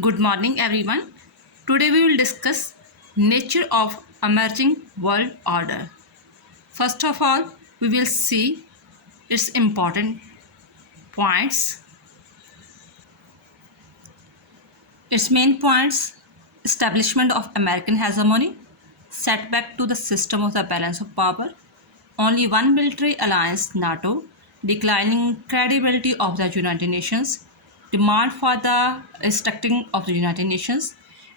Good morning, everyone. Today we will discuss nature of emerging world order. First of all, we will see its important points. Its main points: establishment of American hegemony, setback to the system of the balance of power, only one military alliance, NATO, declining credibility of the United Nations, demand for the restructuring of the United Nations,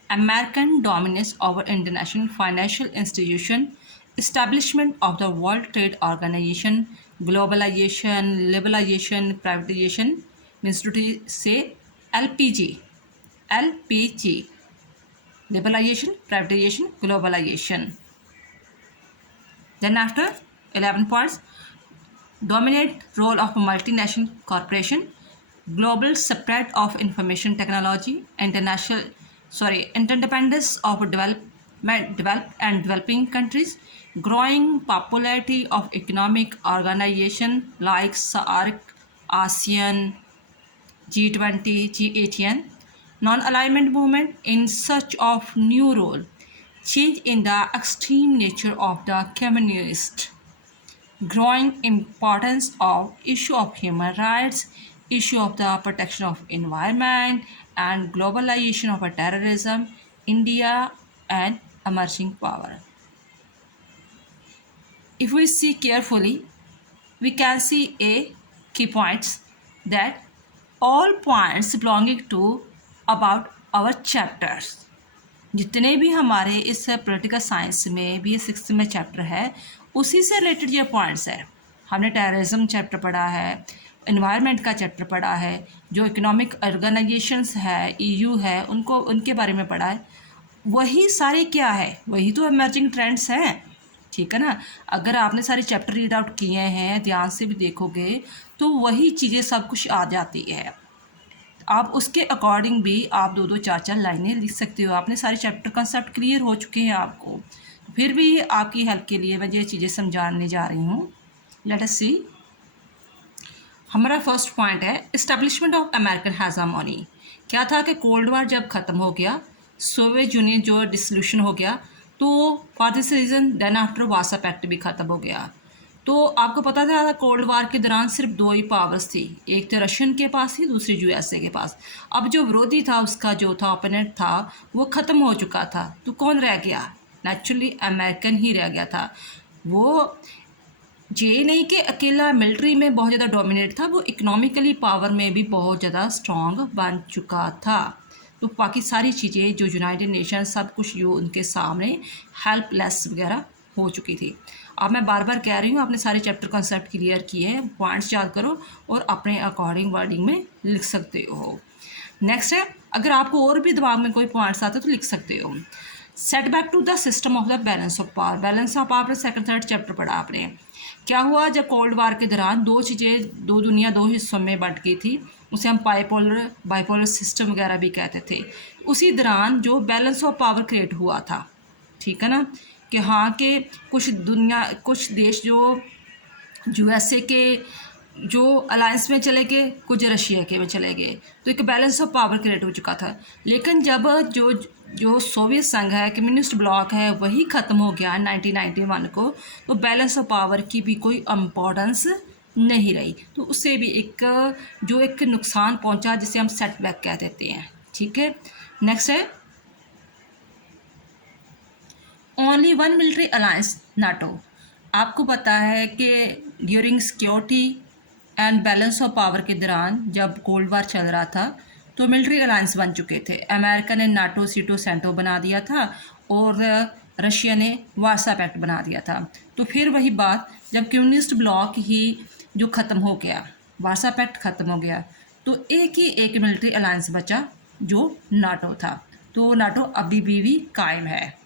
American dominance over international financial institutions, establishment of the World Trade Organization, globalization, liberalization, privatization, means to say LPG, LPG, liberalization, privatization, globalization. Then after 11 points, dominant role of multinational corporation, global spread of information technology, interdependence of developed and developing countries, growing popularity of economic organization like SAARC, ASEAN, G20, G18, non-alignment movement in search of new role, change in the extreme nature of the communist, growing importance of issue of human rights, issue of the protection of environment, and globalization of terrorism, India and emerging power. If we see carefully, we can see a key points that all points belonging to about our chapters. जितने भी हमारे इस political science में BA6 में chapter है उसी से related ये पॉइंट्स है। हमने टेररिज्म चैप्टर पढ़ा है, एनवायरनमेंट का चैप्टर पढ़ा है, जो इकोनॉमिक ऑर्गेनाइजेशंस है, EU है, उनके बारे में पढ़ा है। वही सारे क्या है, वही तो इमर्जिंग ट्रेंड्स हैं, ठीक है ना। अगर आपने सारे चैप्टर रीड आउट किए हैं, ध्यान से भी देखोगे तो वही चीज़ें सब कुछ आ जाती है। आप उसके अकॉर्डिंग भी आप दो दो चार चार लाइनें लिख सकते हो। आपने सारे चैप्टर कंसेप्ट क्लियर हो चुके हैं आपको, फिर भी आपकी हेल्प के लिए मैं ये चीज़ें समझाने जा रही हूँ। लेट अस सी। हमारा फर्स्ट पॉइंट है इस्टेब्लिशमेंट ऑफ अमेरिकन हेजेमोनी। क्या था कि कोल्ड वार जब ख़त्म हो गया, सोवियत यूनियन जो डिसोल्यूशन हो गया, तो for this reason then after Warsaw pact भी ख़त्म हो गया। तो आपको पता था कोल्ड वार के दौरान सिर्फ दो ही पावर्स थी, एक तो रशियन के पास थी, दूसरी USA के पास। अब जो विरोधी था, उसका जो था ओपोनेंट था, वो ख़त्म हो चुका था, तो कौन रह गया? नेचुरली अमेरिकन ही रह गया था। वो ये नहीं कि अकेला मिलिट्री में बहुत ज़्यादा डोमिनेट था, वो इकोनॉमिकली पावर में भी बहुत ज़्यादा स्ट्रॉन्ग बन चुका था। तो बाकी सारी चीज़ें जो यूनाइटेड नेशन सब कुछ जो उनके सामने हेल्पलेस वगैरह हो चुकी थी। अब मैं बार बार कह रही हूँ, आपने सारे चैप्टर कंसेप्ट क्लियर किए हैं, पॉइंट्स याद करो और अपने अकॉर्डिंग वर्डिंग में लिख सकते हो। नेक्स्ट है, अगर आपको और भी दिमाग में कोई पॉइंट्स आते तो लिख सकते हो। Setback to the system of the balance of power. Balance of power second third chapter पढ़ा आपने। क्या हुआ जब कोल्ड वार के दौरान दो चीज़ें, दो दुनिया दो हिस्सों में बंट गई थी, उसे हम बाइपोलर सिस्टम वगैरह भी कहते थे। उसी दौरान जो बैलेंस ऑफ पावर क्रिएट हुआ था, ठीक है ना, कि हाँ कि कुछ देश जो USA के जो अलायंस में चले गए, कुछ रशिया के में चले गए, तो एक बैलेंस ऑफ पावर क्रिएट हो चुका था। लेकिन जब जो सोवियत संघ है, कम्युनिस्ट ब्लॉक है, वही ख़त्म हो गया 1991 को, तो बैलेंस ऑफ पावर की भी कोई इम्पोर्टेंस नहीं रही। तो उससे भी एक नुकसान पहुंचा, जिसे हम सेटबैक कह देते हैं, ठीक है। नेक्स्ट है only one military alliance, NATO. आपको पता है कि during security and balance of power के दौरान जब कोल्ड वार चल रहा था, तो मिलिट्री अलायंस बन चुके थे। अमेरिका ने नाटो सीटो सेंटो बना दिया था और रशिया ने वार्सा पैक्ट बना दिया था। तो फिर वही बात, जब कम्युनिस्ट ब्लॉक ही जो ख़त्म हो गया, वार्सा पैक्ट ख़त्म हो गया, तो एक मिलिट्री अलायंस बचा जो नाटो था। तो नाटो अभी भी कायम है।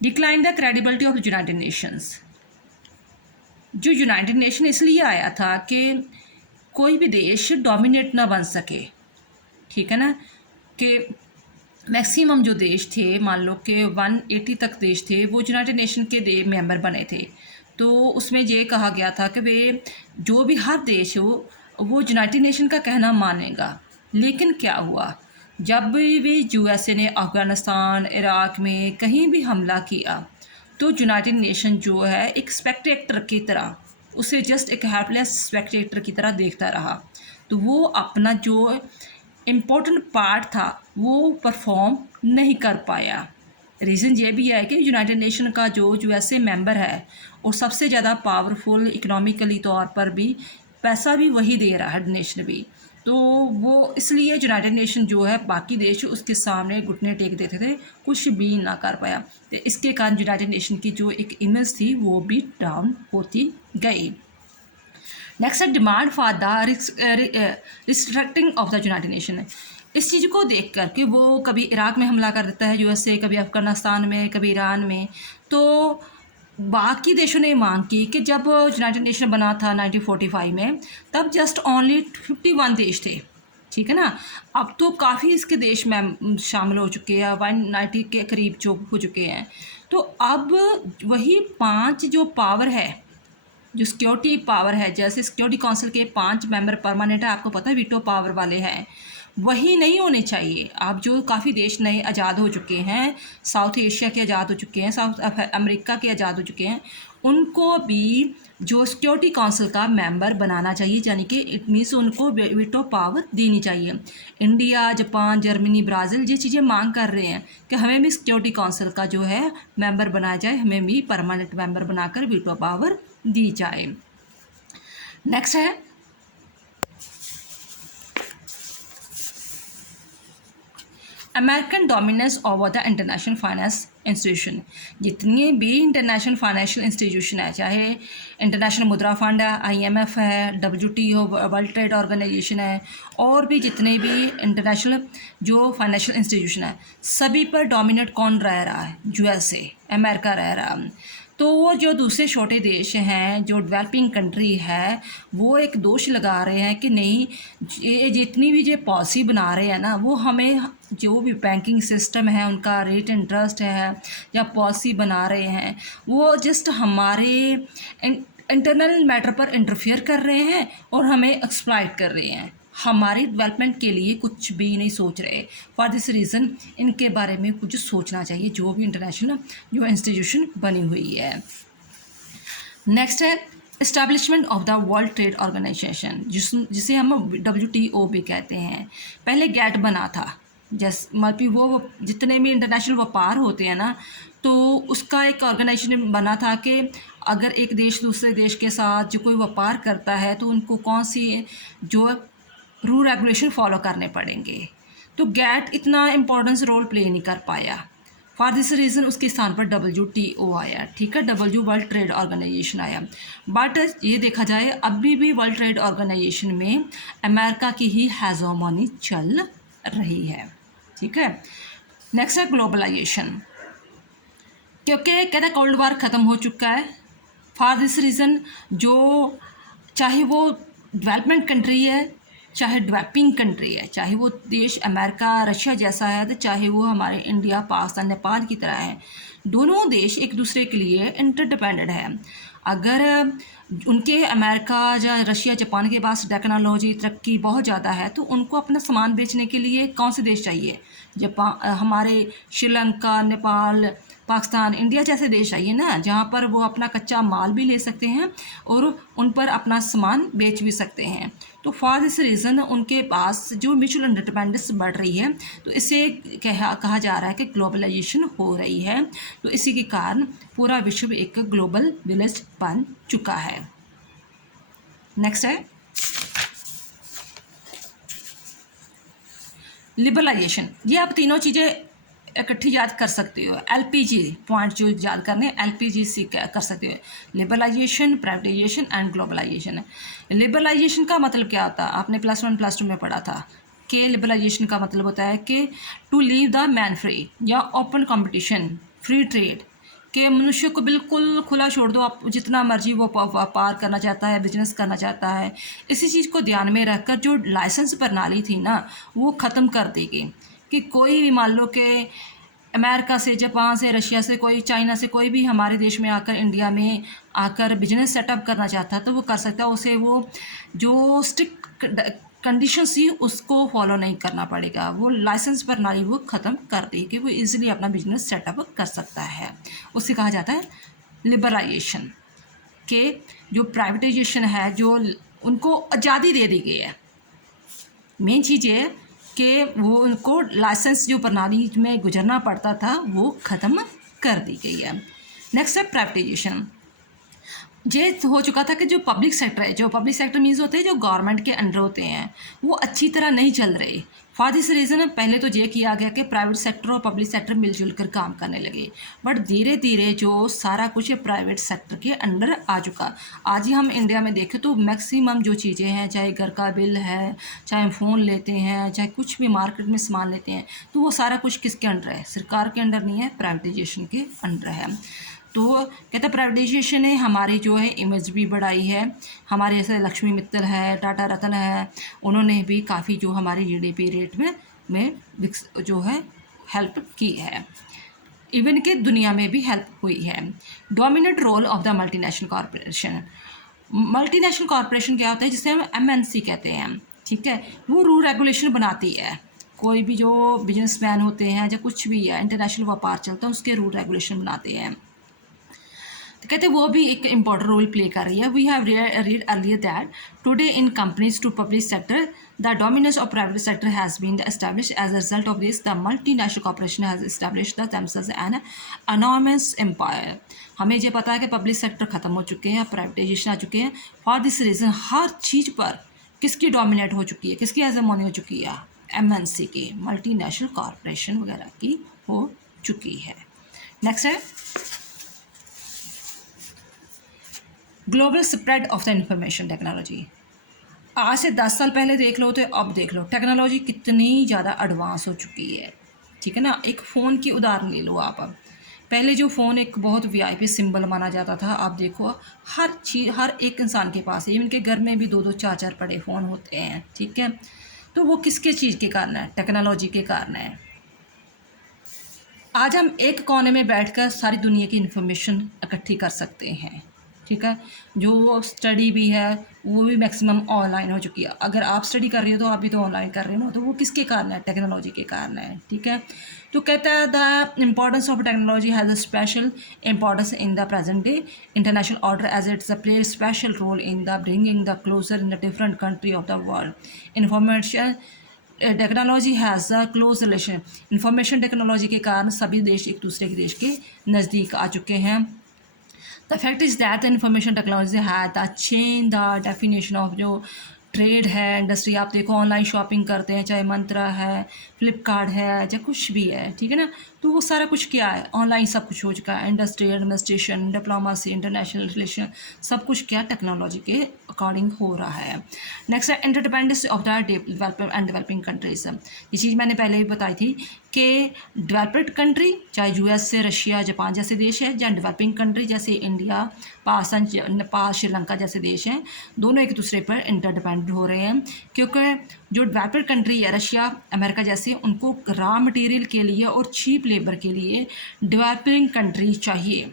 Decline the credibility of United Nations. जो यूनाइटेड नेशन इसलिए आया था कि कोई भी देश डोमिनेट ना बन सके, ठीक है ना, कि मैक्सिमम जो देश थे, मान लो कि 180 तक देश थे, वो यूनाइटेड नेशन के मेंबर बने थे। तो उसमें ये कहा गया था कि वे जो भी हर देश हो वो यूनाइटेड नेशन का कहना मानेगा। लेकिन क्या हुआ, जब भी यूएसए ने अफ़गानिस्तान, इराक़ में कहीं भी हमला किया तो यूनाइटेड नेशन जो है एक स्पेक्टेटर की तरह, उसे जस्ट एक हेल्पलेस स्पेक्टेटर की तरह देखता रहा। तो वो अपना जो इम्पोर्टेंट पार्ट था वो परफॉर्म नहीं कर पाया। रीज़न ये भी है कि यूनाइटेड नेशन का जो यूएसए मेंबर है और सबसे ज़्यादा पावरफुल इकोनॉमिकली तौर पर भी, पैसा भी वही दे रहा है, नेशन भी। तो वो इसलिए यूनाइटेड नेशन जो है बाकी देश उसके सामने घुटने टेक देते थे, कुछ भी ना कर पाया। तो इसके कारण यूनाइटेड नेशन की जो एक इमेज थी वो भी डाउन होती गई। नेक्स्ट है demand for the restructuring of the United Nation. इस चीज़ को देख कर के वो कभी इराक़ में हमला कर देता है यूएसए, कभी अफ़गानिस्तान में, कभी ईरान में। तो बाकी देशों ने मांग की कि जब यूनाइटेड नेशन बना था 1945 में, तब जस्ट ओनली 51 देश थे, ठीक है ना। अब तो काफ़ी इसके देश में शामिल हो चुके हैं, 190 के करीब जो हो चुके हैं। तो अब वही 5 जो पावर है, जो सिक्योरिटी पावर है, जैसे सिक्योरिटी काउंसिल के 5 मेंबर परमानेंट है, आपको पता है वीटो पावर वाले हैं, वही नहीं होने चाहिए। अब जो काफ़ी देश नए आज़ाद हो चुके हैं, साउथ एशिया के आज़ाद हो चुके हैं, साउथ अमेरिका के आज़ाद हो चुके हैं, उनको भी जो सिक्योरिटी काउंसिल का मेंबर बनाना चाहिए, यानी कि इट मीन्स उनको वीटो पावर देनी चाहिए। इंडिया, जापान, जर्मनी, ब्राज़ील ये चीज़ें मांग कर रहे हैं कि हमें भी सिक्योरिटी काउंसिल का जो है मेंबर बनाया जाए, हमें भी परमानेंट मेंबर बनाकर वीटो पावर दी जाए। नेक्स्ट है American dominance over the international finance institution. जितनी भी इंटरनेशनल फाइनेंशियल इंस्टीट्यूशन है, चाहे इंटरनेशनल मुद्रा फंड है, आईएमएफ है, डब्ल्यूटीओ वर्ल्ड ट्रेड ऑर्गेनाइजेशन है, और भी जितने भी इंटरनेशनल जो फाइनेंशियल इंस्टीट्यूशन है, सभी पर डोमिनेट कौन रह रहा है? यूएसए, अमेरिका रह रहा है। तो वो जो दूसरे छोटे देश हैं, जो डेवलपिंग कंट्री है, वो एक दोष लगा रहे हैं कि नहीं, ये जितनी भी ये पॉलिसी बना रहे हैं ना, वो हमें जो भी बैंकिंग सिस्टम है, उनका रेट इंटरेस्ट है या पॉलिसी बना रहे हैं, वो जस्ट हमारे इंटरनल मैटर पर इंटरफेयर कर रहे हैं और हमें एक्सप्लॉइट कर रहे हैं, हमारी डेवलपमेंट के लिए कुछ भी नहीं सोच रहे। फॉर दिस रीज़न इनके बारे में कुछ सोचना चाहिए, जो भी इंटरनेशनल जो इंस्टीट्यूशन बनी हुई है। नेक्स्ट है establishment of the world trade organisation, जिसे हम WTO भी कहते हैं। पहले गैट बना था, जैसे मतलब वो जितने भी इंटरनेशनल व्यापार होते हैं ना, तो उसका एक ऑर्गेनाइजेशन बना था कि अगर एक देश दूसरे देश के साथ जो कोई व्यापार करता है तो उनको कौन सी जो रूल रेगुलेशन फॉलो करने पड़ेंगे। तो गैट इतना इम्पोर्टेंस रोल प्ले नहीं कर पाया। फॉर दिस रीज़न उसके स्थान पर WTO आया, ठीक है, वर्ल्ड ट्रेड ऑर्गेनाइजेशन आया। बट ये देखा जाए अभी भी वर्ल्ड ट्रेड ऑर्गेनाइजेशन में अमेरिका की ही हेजोमनी चल रही है, ठीक है। नेक्स्ट है ग्लोबलाइजेशन, क्योंकि कहते कोल्ड वार ख़त्म हो चुका है। फॉर दिस रीज़न जो चाहे वो डेवलपमेंट कंट्री है, चाहे डेवलपिंग कंट्री है, चाहे वो देश अमेरिका, रशिया जैसा है, तो चाहे वो हमारे इंडिया, पाकिस्तान, नेपाल की तरह है, दोनों देश एक दूसरे के लिए इंटरडिपेंडेंट है। अगर उनके अमेरिका या रशिया, जापान के पास टेक्नोलॉजी तरक्की बहुत ज़्यादा है, तो उनको अपना सामान बेचने के लिए कौन से देश चाहिए? जापान, हमारे श्रीलंका, नेपाल, पाकिस्तान, इंडिया जैसे देश चाहिए ना, जहाँ पर वो अपना कच्चा माल भी ले सकते हैं और उन पर अपना सामान बेच भी सकते हैं। तो फॉर दिस रीज़न उनके पास जो म्यूचुअल इंडिपेंडेंस बढ़ रही है, तो इसे कहा जा रहा है कि ग्लोबलाइजेशन हो रही है। तो इसी के कारण पूरा विश्व एक ग्लोबल विलेज बन चुका है। नेक्स्ट है लिबरलाइजेशन। ये आप तीनों चीज़ें इकट्ठी याद कर सकते हो। LPG पॉइंट जो याद करने, LPG सी कर सकते हो, liberalisation, privatisation and globalisation. Liberalisation का मतलब क्या होता है? आपने +1 +2 में पढ़ा था कि लिबरलाइजेशन का मतलब होता है कि to leave the man free, या ओपन कंपटीशन, फ्री ट्रेड, कि मनुष्य को बिल्कुल खुला छोड़ दो, आप जितना मर्जी वो व्यापार करना चाहता है, बिजनेस करना चाहता है। इसी चीज़ को ध्यान में रखकर जो लाइसेंस प्रणाली थी ना, वो ख़त्म कर देगी कि कोई भी मान लो कि अमेरिका से, जापान से, रशिया से, कोई चाइना से कोई भी हमारे देश में आकर, इंडिया में आकर बिजनेस सेटअप करना चाहता है तो वो कर सकता है। उसे वो जो स्ट्रिक्ट कंडीशंस थी उसको फॉलो नहीं करना पड़ेगा। वो लाइसेंस प्रणाली वो ख़त्म कर दी कि वो इजीली अपना बिजनेस सेटअप कर सकता है। उसे कहा जाता है लिबरलाइजेशन, के जो प्राइवेटाइजेशन है, जो उनको आज़ादी दे दी गई है। मेन चीज़ ये है कि वो उनको लाइसेंस जो प्रणाली में गुजरना पड़ता था वो ख़त्म कर दी गई है। नेक्स्ट है प्राइवेटाइजेशन। ये हो चुका था कि जो पब्लिक सेक्टर है, जो पब्लिक सेक्टर मीन्स होते हैं जो गवर्नमेंट के अंडर होते हैं, वो अच्छी तरह नहीं चल रहे। फॉर दिस रीज़न पहले तो ये किया गया कि प्राइवेट सेक्टर और पब्लिक सेक्टर मिलजुल कर काम करने लगे, बट धीरे धीरे जो सारा कुछ प्राइवेट सेक्टर के अंडर आ चुका। आज ही हम इंडिया में देखें तो मैक्सिमम जो चीज़ें हैं, चाहे घर का बिल है, चाहे हम फ़ोन लेते हैं, चाहे कुछ भी मार्केट में सामान लेते हैं, तो वो सारा कुछ किसके अंडर है? सरकार के अंडर नहीं है, प्राइवेटाइजेशन के अंडर है। तो कहते हैं प्राइवेटाइजेशन ने हमारी जो है इमेज भी बढ़ाई है। हमारे ऐसे लक्ष्मी मित्तल है, टाटा रतन है, उन्होंने भी काफ़ी जो हमारी जीडीपी रेट में जो है हेल्प की है। इवन के दुनिया में भी हेल्प हुई है। Dominant role of the multinational corporation. Multinational corporation क्या होता है, जिसे हम एमएनसी कहते हैं, ठीक है। वो रूल रेगुलेशन बनाती है। कोई भी जो बिजनेसमैन होते हैं या कुछ भी है, इंटरनेशनल व्यापार चलता है, उसके रूल रेगुलेशन बनाते हैं। तो कहते हैं वो भी एक इम्पॉर्टेंट रोल प्ले कर रही है। We have read earlier that today in companies to public sector the dominance of private sector has been established. As a result of this, the multinational corporation has established themselves an enormous empire. हमें ये पता है कि public sector ख़त्म हो चुके हैं, privatisation आ चुके हैं। फॉर दिस रीज़न हर चीज़ पर किसकी डोमिनेट हो चुकी है, किसकी हेजेमोनी हो चुकी है? एमएनसी की, मल्टीनेशनल कॉरपोरेशन वगैरह की हो चुकी है। नेक्स्ट है global spread of the information technology. आज से 10 साल पहले देख लो तो अब देख लो टेक्नोलॉजी कितनी ज़्यादा एडवांस हो चुकी है, ठीक है ना। एक फ़ोन की उदाहरण ले लो आप। अब पहले जो फ़ोन एक बहुत वीआईपी सिंबल माना जाता था, आप देखो हर चीज़ हर एक इंसान के पास है। इवन के घर में भी 2-2 4-4 बड़े फ़ोन होते हैं, ठीक है। तो वो किसके चीज़ के कारण है? टेक्नोलॉजी के कारण है। आज हम एक कोने में बैठकर सारी दुनिया की इन्फॉर्मेशन इकट्ठी कर सकते हैं, ठीक है। जो स्टडी भी है वो भी मैक्सिमम ऑनलाइन हो चुकी है। अगर आप स्टडी कर रही हो तो आप भी तो ऑनलाइन कर रहे हो ना, तो वो किसके कारण है? टेक्नोलॉजी के कारण है, ठीक है। तो कहता है the importance of technology has a special importance in the present day international order as its play special role in the bringing the closer in the different country of the world. Information technology has a close relation. Information technology के कारण सभी देश एक दूसरे के देश के नज़दीक आ चुके हैं। The fact is that the information technology है the change the definition of जो ट्रेड है, इंडस्ट्री। आप देखो ऑनलाइन शॉपिंग करते हैं, चाहे मंत्रा है, फ्लिपकार्ट है, चाहे कुछ भी है, ठीक है ना। तो वो सारा कुछ क्या है? ऑनलाइन सब कुछ हो चुका है। Industry, administration, diplomacy, international relation, सब कुछ क्या टेक्नोलॉजी के अकॉर्डिंग हो रहा है। नेक्स्ट है interdependence of the developing and developing countries. ये चीज़ मैंने पहले ही बताई थी कि डेवलप्ड कंट्री चाहे यूएस से, रशिया, जापान जैसे देश है, या डेवलपिंग कंट्री जैसे इंडिया, पाकिस्तान, नेपाल, श्रीलंका जैसे देश हैं, दोनों एक दूसरे पर इंटरडिपेंडेंट हो रहे हैं। क्योंकि जो डेवलप्ड कंट्री है, रशिया, अमेरिका जैसे, उनको रॉ मटेरियल के लिए और चीप लेबर के लिए डेवलपिंग कंट्री चाहिए,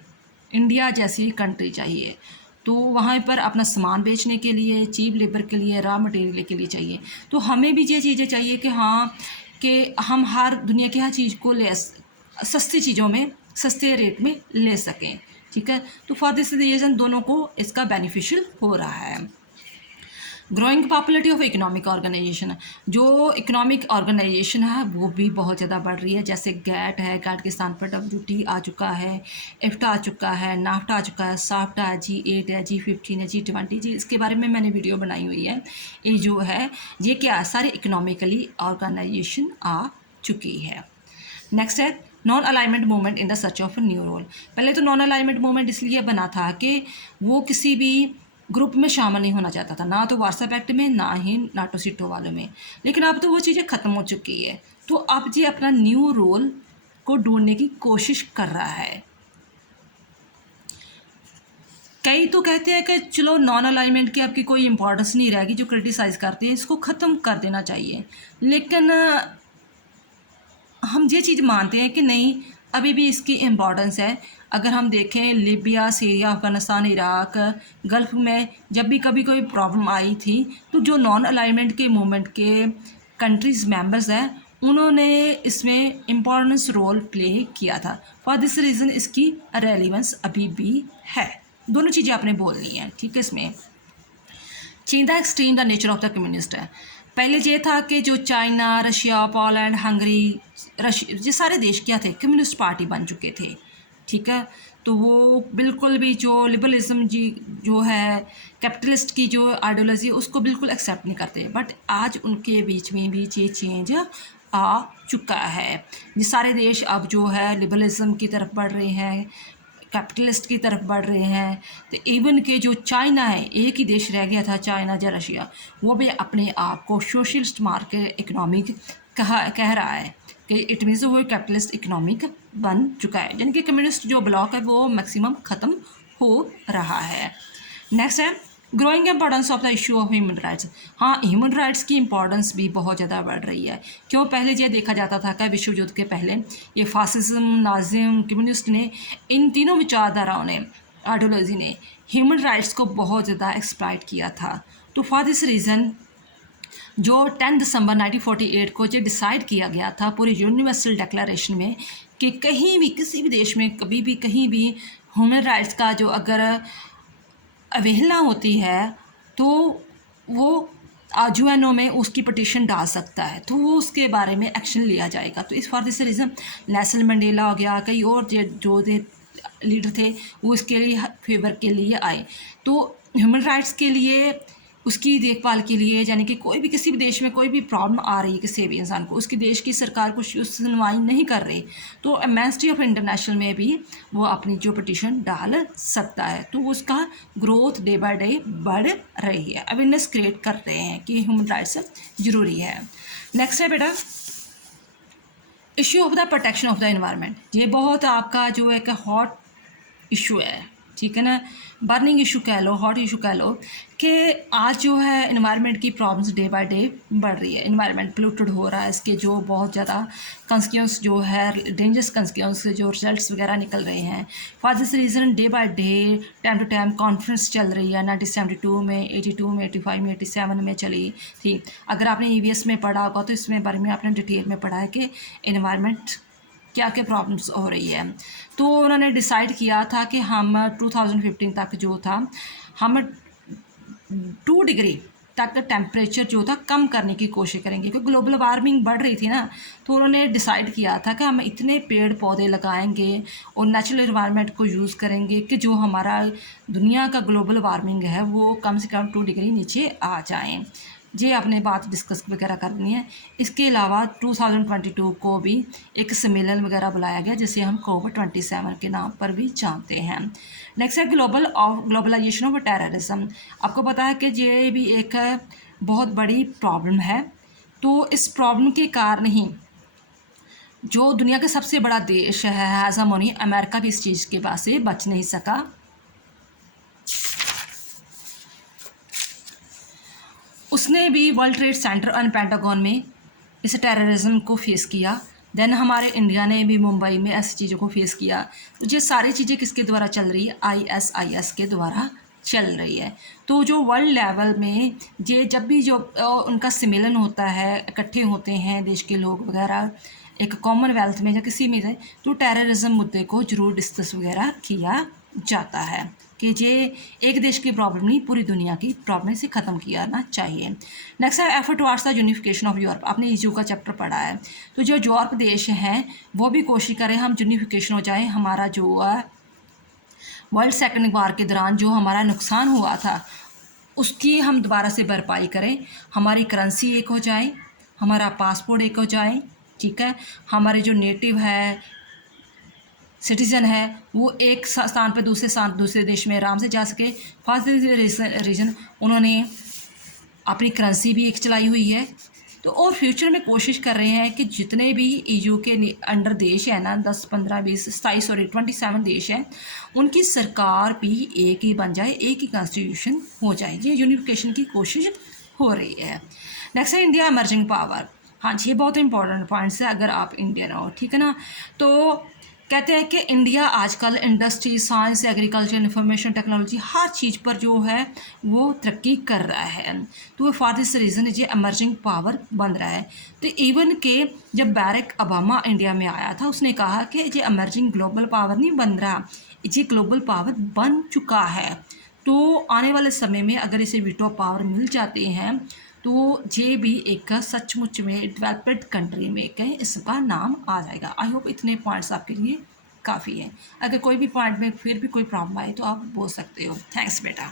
इंडिया जैसी कंट्री चाहिए। तो वहाँ पर अपना सामान बेचने के लिए, चीप लेबर के लिए, रॉ मटेरियल के लिए चाहिए। तो हमें भी ये चीज़ें चाहिए कि हाँ, कि हम हर दुनिया की हर चीज़ को सस्ती चीज़ों में, सस्ते रेट में ले सकें, ठीक है। तो फॉर दिस रीज़न दोनों को इसका बेनिफिशियल हो रहा है। Growing popularity of economic organisation. जो इकोनॉमिक ऑर्गेनाइजेशन है वो भी बहुत ज़्यादा बढ़ रही है। जैसे गैट है, गैट के स्थान पर WTO आ चुका है, एफ्टा आ चुका है, नाफ्टा आ चुका है, साफ्टा है, G8 है, G15 है, G20 जी, इसके बारे में मैंने वीडियो बनाई हुई है। ये जो है ये क्या है, सारे इकोनॉमिकली ऑर्गेनाइजेशन आ चुकी है। नेक्स्ट है non alignment movement in the search of new role. पहले तो नॉन अलाइनमेंट मूवमेंट इसलिए बना था कि वो किसी भी ग्रुप में शामिल नहीं होना चाहता था, ना तो व्हाट्सएप एक्ट में, ना ही नाटो सीटो वालों में। लेकिन अब तो वो चीज़ें ख़त्म हो चुकी है। तो अब ये अपना न्यू रोल को ढूंढने की कोशिश कर रहा है। कई तो कहते हैं कि चलो नॉन अलाइनमेंट की आपकी कोई इंपॉर्टेंस नहीं रहेगी, जो क्रिटिसाइज़ करते हैं इसको ख़त्म कर देना चाहिए। लेकिन हम ये चीज़ मानते हैं कि नहीं, अभी भी इसकी इम्पॉर्टेंस है। अगर हम देखें Libya, Syria, Afghanistan, Iraq, gulf में जब भी कभी कोई प्रॉब्लम आई थी तो जो नॉन अलाइनमेंट के मूवमेंट के कंट्रीज़ मेंबर्स हैं उन्होंने इसमें इम्पॉर्टेंस रोल प्ले किया था। फॉर दिस रीज़न इसकी रेलिवेंस अभी भी है। दोनों चीज़ें आपने बोलनी है, ठीक है। इसमें change the extreme the nature of the communist है। पहले ये था कि जो चाइना, रशिया, पोलैंड, हंगरी, ये सारे देश क्या थे, कम्युनिस्ट पार्टी बन चुके थे, ठीक है। तो वो बिल्कुल भी जो लिबरलिज्म जी जो है कैपिटलिस्ट की जो आइडियोलॉजी उसको बिल्कुल एक्सेप्ट नहीं करते। बट आज उनके बीच में भी ये चेंज आ चुका है। ये सारे देश अब जो है लिबरलिज्म की तरफ बढ़ रहे हैं, कैपिटलिस्ट की तरफ बढ़ रहे हैं। तो इवन के जो चाइना है, एक ही देश रह गया था चाइना या रशिया, वो भी अपने आप को सोशलिस्ट मार्केट इकोनॉमिक कह रहा है कि इट मीन्स वो कैपिटलिस्ट इकोनॉमिक बन चुका है, यानी कि कम्युनिस्ट जो ब्लॉक है वो मैक्सिमम ख़त्म हो रहा है। नेक्स्ट है growing importance of the issue of human rights. हाँ, ह्यूमन राइट्स की इम्पोर्टेंस भी बहुत ज़्यादा बढ़ रही है। क्यों? पहले ये देखा जाता था कि विश्व युद्ध के पहले ये फासिज्म, नाजिज्म, कम्युनिस्ट ने, इन तीनों विचारधाराओं ने, आइडियोलॉजी ने ह्यूमन राइट्स को बहुत ज़्यादा एक्सप्लॉइट किया था। तो फॉर दिस रीज़न जो 10 दिसंबर 1948 को ये डिसाइड किया गया था पूरी यूनिवर्सल डिक्लेरेशन में कि कहीं भी किसी भी देश में कभी भी कहीं भी ह्यूमन राइट्स का जो अगर अवहेलना होती है तो वो यूएनओ में उसकी पटिशन डाल सकता है, तो वो उसके बारे में एक्शन लिया जाएगा। तो इस for this reason Nelson Mandela हो गया, कई और जो लीडर थे वो इसके लिए फेवर के लिए आए। तो ह्यूमन राइट्स के लिए, उसकी देखभाल के लिए, यानी कि कोई भी किसी भी देश में कोई भी प्रॉब्लम आ रही है किसी भी इंसान को, उसकी देश की सरकार कुछ सुनवाई नहीं कर रही, तो एमनेस्टी ऑफ इंटरनेशनल में भी वो अपनी जो पटिशन डाल सकता है। तो उसका ग्रोथ डे बाय डे बढ़ रही है, अवेयरनेस क्रिएट कर रहे हैं कि ह्यूमन राइट्स ज़रूरी है। नेक्स्ट है बेटा issue of the protection of the environment. ये बहुत आपका जो एक हॉट इशू है, ठीक है ना, बर्निंग इशू कह लो, हॉट इशू कह लो, कि आज जो है इन्वायरमेंट की प्रॉब्लम्स डे बाय डे बढ़ रही है। इन्वायरमेंट पोल्यूटेड हो रहा है, इसके जो बहुत ज़्यादा कंसिक्वेंस जो है, डेंजरस कंसिक्वेंस जो रिजल्ट्स वगैरह निकल रहे हैं। For this reason day by day, time to time conference चल रही है। 1972 में, 82 में, 85 में, 87 में चली थी। अगर आपने EVS में पढ़ा होगा तो इसमें बारे में आपने डिटेल में पढ़ा है कि इन्वायरमेंट क्या क्या प्रॉब्लम्स हो रही है। तो उन्होंने डिसाइड किया था कि हम 2015 तक जो था हम 2 डिग्री तक टेम्परेचर जो था कम करने की कोशिश करेंगे, क्योंकि ग्लोबल वार्मिंग बढ़ रही थी ना। तो उन्होंने डिसाइड किया था कि हम इतने पेड़ पौधे लगाएंगे और नेचुरल इन्वायरमेंट को यूज़ करेंगे कि जो हमारा दुनिया का ग्लोबल वार्मिंग है वो कम से कम 2 डिग्री नीचे आ जाएँ। ये आपने बात डिस्कस वगैरह करनी है। इसके अलावा 2022 को भी एक सम्मेलन वगैरह बुलाया गया जिसे हम COP27 के नाम पर भी जानते हैं। नेक्स्ट है ग्लोबलाइजेशन ऑफ टेररिज्म। आपको पता है कि ये भी एक बहुत बड़ी प्रॉब्लम है। तो इस प्रॉब्लम के कारण ही जो दुनिया का सबसे बड़ा देश है हेजेमोनी, अमेरिका भी इस चीज़ के पास से बच नहीं सका। उसने भी वर्ल्ड ट्रेड सेंटर और पेंटागन में इस टेररिज्म को फेस किया। देन हमारे इंडिया ने भी मुंबई में ऐसी चीज़ों को फेस किया। तो ये सारी चीज़ें किसके द्वारा चल रही है? ISIS के द्वारा चल रही है। तो जो वर्ल्ड लेवल में ये जब भी जो उनका सम्मेलन होता है, इकट्ठे होते हैं देश के लोग वगैरह एक कॉमनवेल्थ में या किसी में, तो टेररिज्म मुद्दे को ज़रूर डिस्कस वगैरह किया जाता है कि ये एक देश की प्रॉब्लम नहीं, पूरी दुनिया की प्रॉब्लम से ख़त्म किया चाहिए। नेक्स्ट है effort towards the unification of Europe. आपने ईयू का चैप्टर पढ़ा है। तो जो यूरोप देश हैं वो भी कोशिश करें हम यूनिफिकेशन हो जाए। हमारा जो वर्ल्ड सेकेंड वार के दौरान जो हमारा नुकसान हुआ था उसकी हम दोबारा से भरपाई करें। हमारी करेंसी एक हो जाए, हमारा पासपोर्ट एक हो जाए, ठीक है। हमारे जो नेटिव है, सिटीज़न है, वो एक स्थान पर दूसरे देश में आराम से जा सके। फर्स्ट रीज़न उन्होंने अपनी करेंसी भी एक चलाई हुई है। तो और फ्यूचर में कोशिश कर रहे हैं कि जितने भी EU के अंडर देश है ना, 10, 15, 20, 27 और 27 देश हैं, उनकी सरकार भी एक ही बन जाए, एक ही कॉन्स्टिट्यूशन हो जाए। ये यूनिफिकेशन की कोशिश हो रही है। नेक्स्ट है इंडिया इमर्जिंग पावर। हाँ जी, ये बहुत इंपॉर्टेंट पॉइंट्स है अगर आप इंडियन हो, ठीक है ना। तो कहते हैं कि इंडिया आजकल industry, science, agriculture, information technology हर चीज़ पर जो है वो तरक्की कर रहा है। तो फॉर दिस रीज़न ये एमर्जिंग पावर बन रहा है। तो इवन के जब बैरक ओबामा इंडिया में आया था, उसने कहा कि ये एमर्जिंग ग्लोबल पावर नहीं बन रहा, ये ग्लोबल पावर बन चुका है। तो आने वाले समय में अगर इसे वीटो पावर मिल जाते हैं तो ये भी एक सचमुच में डेवलप्ड कंट्री में कहीं इसका नाम आ जाएगा। आई होप इतने पॉइंट्स आपके लिए काफ़ी है। अगर कोई भी पॉइंट में फिर भी कोई प्रॉब्लम आए तो आप बोल सकते हो। थैंक्स बेटा।